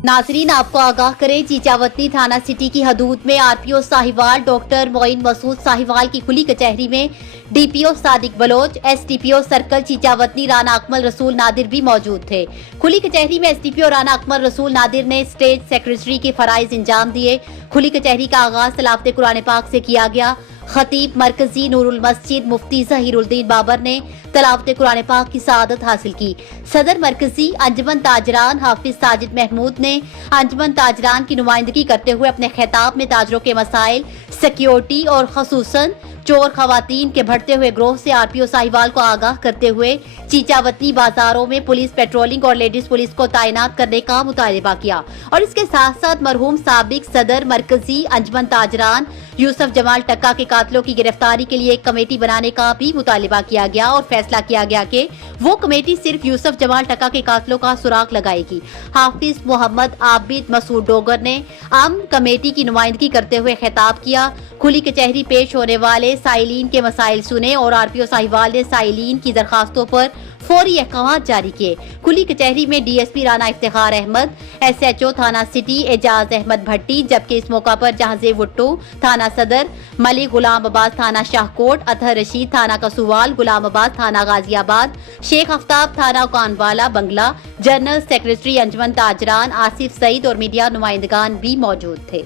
नाजरीन, आपको आगाह करें, चीचावतनी थाना सिटी की हदूद में आरपीओ साहिवाल डॉक्टर मोइन मसूद साहिवाल की खुली कचहरी में DPO Sadiq Baloch, SDPO circle Chichawatni Rana Akmal Rasool Nadir भी मौजूद थे। खुली कचहरी में एसडीपीओ राना अकमल रसूल नादिर ने स्टेट सेक्रेटरी के फराइज इंजाम दिए। खुली कचहरी का आगाज तिलावत कुरान पाक से किया गया। खतीब मरकजी नूरुल मस्जिद मुफ्ती ज़हीरुद्दीन बाबर ने तलावत कुरान पाक की सआदत हासिल की। सदर मरकजी अंजुमन ताजरान हाफिज साजिद महमूद ने अंजुमन ताजरान की नुमाइंदगी करते हुए अपने खिताब में ताजरों के मसाइल, सिक्योरिटी और खसूसन चोर खवातीन के बढ़ते हुए ग्रोह से आरपीओ साहिवाल को आगाह करते हुए चीचावतनी बाजारों में पुलिस पेट्रोलिंग और लेडीज पुलिस को तैनात करने का मुतालबा किया। और इसके साथ साथ मरहूम साबिक सदर मरकजी अंजुमन ताजरान यूसुफ जमाल टक्का के कातिलों की गिरफ्तारी के लिए एक कमेटी बनाने का भी मुतालबा किया गया और फैसला किया गया कि वो कमेटी सिर्फ यूसुफ जमाल टक्का के कातिलों का सुराग लगाएगी। हाफिज मोहम्मद आबिद मसूद डोगर ने अमन कमेटी की नुमाइंदगी करते हुए खिताब किया। खुली कचहरी पेश होने वाले साइलीन के मसाइल सुने और आरपीओ साहिवाल ने साइलीन की दरखास्तों पर फौरी अहकाम जारी किए। खुली कचहरी में डीएसपी राना इफ्तिखार अहमद, एसएचओ थाना सिटी एजाज अहमद भट्टी, जबकि इस मौका पर जहाजे भुट्टो थाना सदर, मलिक गुलाम आबाद थाना शाहकोट, अतहर रशीद थाना कसूवाल, गुलाम आबाद थाना गाजियाबाद, शेख आफ्ताब थाना कानवाला बंगला, जनरल सेक्रेटरी अंजुमन ताजरान आसिफ सईद और मीडिया नुमाइंदगान भी मौजूद थे।